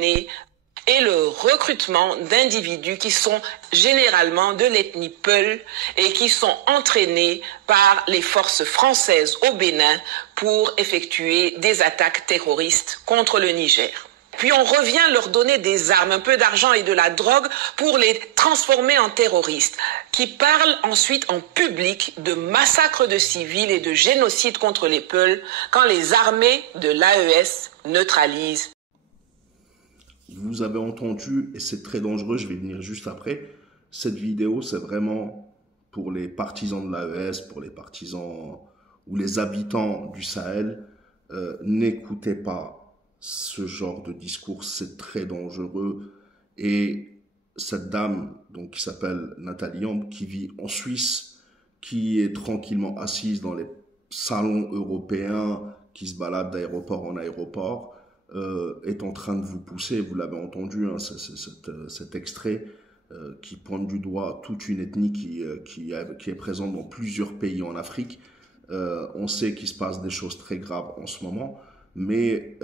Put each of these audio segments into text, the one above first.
et le recrutement d'individus qui sont généralement de l'ethnie Peul et qui sont entraînés par les forces françaises au Bénin pour effectuer des attaques terroristes contre le Niger. Puis on revient leur donner des armes, un peu d'argent et de la drogue pour les transformer en terroristes, qui parlent ensuite en public de massacres de civils et de génocide contre les Peuls quand les armées de l'AES neutralisent. Vous avez entendu, et c'est très dangereux, je vais venir juste après, cette vidéo c'est vraiment pour les partisans de l'AES, pour les partisans ou les habitants du Sahel, n'écoutez pas ce genre de discours, c'est très dangereux. Et cette dame, donc qui s'appelle Nathalie Ambre, qui vit en Suisse, qui est tranquillement assise dans les salons européens, qui se balade d'aéroport en aéroport, est en train de vous pousser, vous l'avez entendu, hein, cet extrait qui pointe du doigt toute une ethnie qui est présente dans plusieurs pays en Afrique. On sait qu'il se passe des choses très graves en ce moment. Mais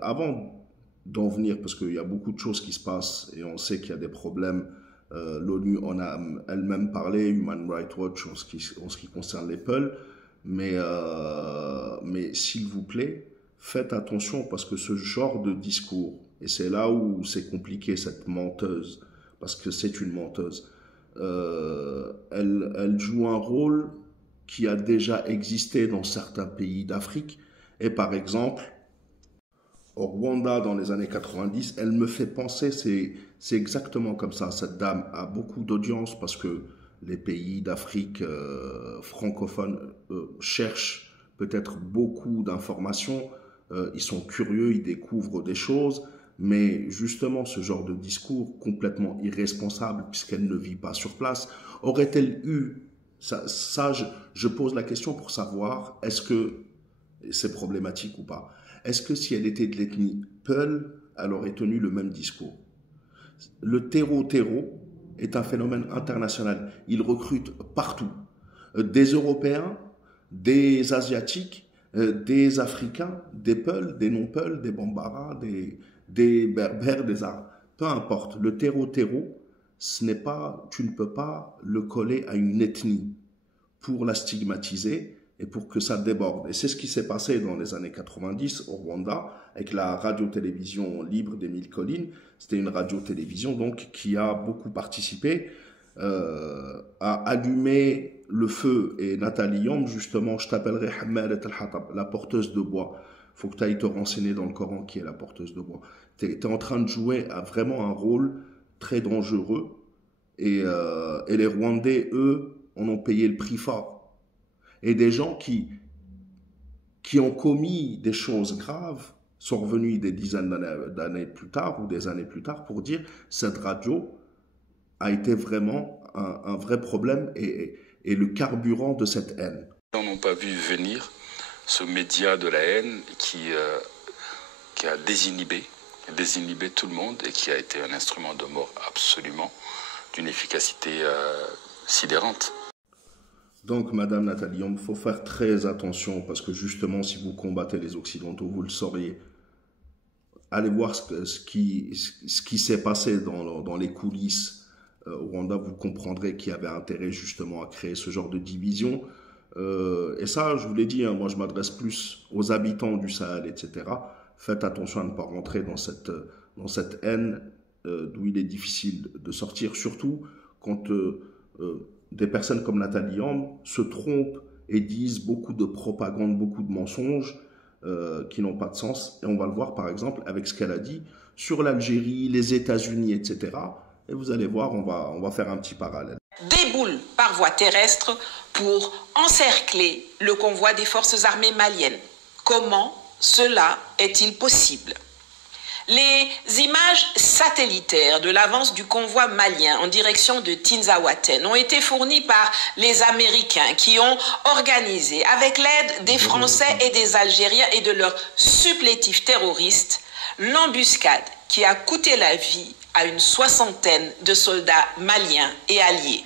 avant d'en venir, parce qu'il y a beaucoup de choses qui se passent et on sait qu'il y a des problèmes, l'ONU en a elle-même parlé, Human Rights Watch en ce qui concerne les Peuls, mais s'il vous plaît, faites attention parce que ce genre de discours, et c'est là où c'est compliqué, cette menteuse, parce que c'est une menteuse, elle joue un rôle qui a déjà existé dans certains pays d'Afrique. Et par exemple, au Rwanda, dans les années 90, elle me fait penser, c'est exactement comme ça. Cette dame a beaucoup d'audience parce que les pays d'Afrique francophones cherchent peut-être beaucoup d'informations. Ils sont curieux, ils découvrent des choses. Mais justement, ce genre de discours complètement irresponsable, puisqu'elle ne vit pas sur place, aurait-elle eu... je pose la question pour savoir, est-ce que c'est problématique ou pas. Est-ce que si elle était de l'ethnie Peul, elle aurait tenu le même discours? Le terreau est un phénomène international. Il recrute partout. Des Européens, des Asiatiques, des Africains, des Peuls, des non-Peuls, des Bambara, des Berbères, des Arabes. Peu importe. Le terreau, ce n'est pas, tu ne peux pas le coller à une ethnie pour la stigmatiser et pour que ça déborde. Et c'est ce qui s'est passé dans les années 90 au Rwanda avec la radio-télévision libre d'Émile Collin. C'était une radio-télévision donc qui a beaucoup participé à allumer le feu. Et Nathalie Ambre, justement, je t'appellerai Hamalat al-Hatab, la porteuse de bois. Il faut que tu ailles te renseigner dans le Coran qui est la porteuse de bois. Tu es en train de jouer vraiment un rôle très dangereux. Et les Rwandais, eux, en ont payé le prix fort. Et des gens qui ont commis des choses graves sont revenus des dizaines d'années plus tard ou des années plus tard pour dire cette radio a été vraiment un vrai problème et le carburant de cette haine. On n'a pas vu venir ce média de la haine qui a désinhibé tout le monde et qui a été un instrument de mort absolument d'une efficacité sidérante. Donc, Madame Nathalie Ambre, il faut faire très attention parce que justement, si vous combattez les Occidentaux, vous le sauriez. Allez voir ce qui s'est passé dans les coulisses au Rwanda, vous comprendrez qu'il y avait intérêt justement à créer ce genre de division. Et ça, je vous l'ai dit, hein, moi je m'adresse plus aux habitants du Sahel, etc. Faites attention à ne pas rentrer dans cette haine d'où il est difficile de sortir, surtout quand... des personnes comme Nathalie Ambre se trompent et disent beaucoup de propagande, beaucoup de mensonges qui n'ont pas de sens. Et on va le voir par exemple avec ce qu'elle a dit sur l'Algérie, les États-Unis, etc. Et vous allez voir, on va faire un petit parallèle. Déboule par voie terrestre pour encercler le convoi des forces armées maliennes. Comment cela est-il possible ? Les images satellitaires de l'avance du convoi malien en direction de Tinzaouaten ont été fournies par les Américains qui ont organisé, avec l'aide des Français et des Algériens et de leurs supplétifs terroristes, l'embuscade qui a coûté la vie à une soixantaine de soldats maliens et alliés.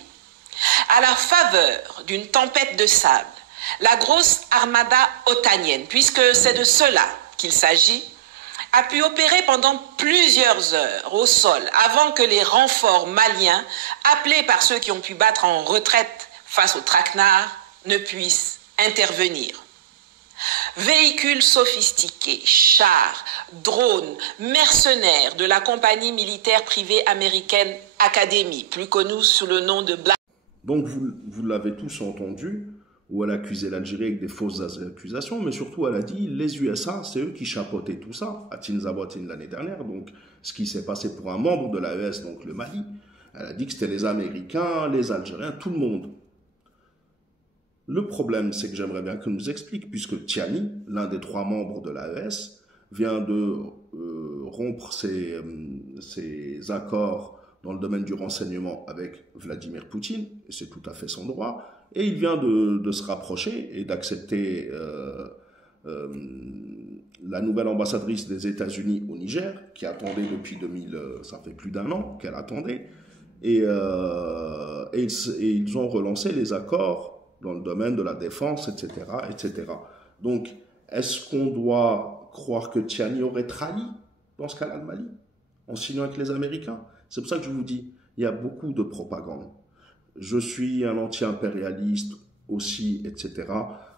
À la faveur d'une tempête de sable, la grosse armada otanienne, puisque c'est de cela qu'il s'agit, a pu opérer pendant plusieurs heures au sol avant que les renforts maliens, appelés par ceux qui ont pu battre en retraite face aux traquenards, ne puissent intervenir. Véhicules sophistiqués, chars, drones, mercenaires de la compagnie militaire privée américaine Academy, plus connue sous le nom de Black. Donc vous l'avez tous entendu, où elle accusait l'Algérie avec des fausses accusations, mais surtout elle a dit les USA, c'est eux qui chapeautaient tout ça, à Tinzabotin l'année dernière, donc ce qui s'est passé pour un membre de l'AES, donc le Mali. Elle a dit que c'était les Américains, les Algériens, tout le monde. Le problème, c'est que j'aimerais bien qu'elle nous explique, puisque Tiani, l'un des 3 membres de l'AES, vient de rompre ses accords dans le domaine du renseignement avec Vladimir Poutine, et c'est tout à fait son droit, et il vient de se rapprocher et d'accepter la nouvelle ambassadrice des États-Unis au Niger, qui attendait depuis ça fait plus d'1 an qu'elle attendait, et ils ont relancé les accords dans le domaine de la défense, etc., etc. Donc, est-ce qu'on doit croire que Tiani aurait trahi dans ce cas-là le Mali, en signant avec les Américains? C'est pour ça que je vous dis, il y a beaucoup de propagande. Je suis un anti-impérialiste aussi, etc.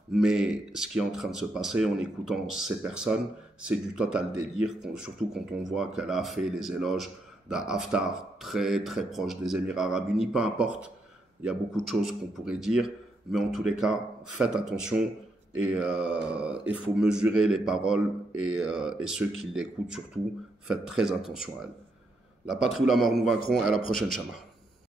Mais ce qui est en train de se passer en écoutant ces personnes, c'est du total délire, surtout quand on voit qu'elle a fait les éloges d'un Haftar très très proche des Émirats Arabes Unis. Peu importe, il y a beaucoup de choses qu'on pourrait dire, mais en tous les cas, faites attention et il faut mesurer les paroles et ceux qui l'écoutent surtout, faites très attention à elles. La patrie ou la mort, nous vaincrons, et à la prochaine, Inch'Allah.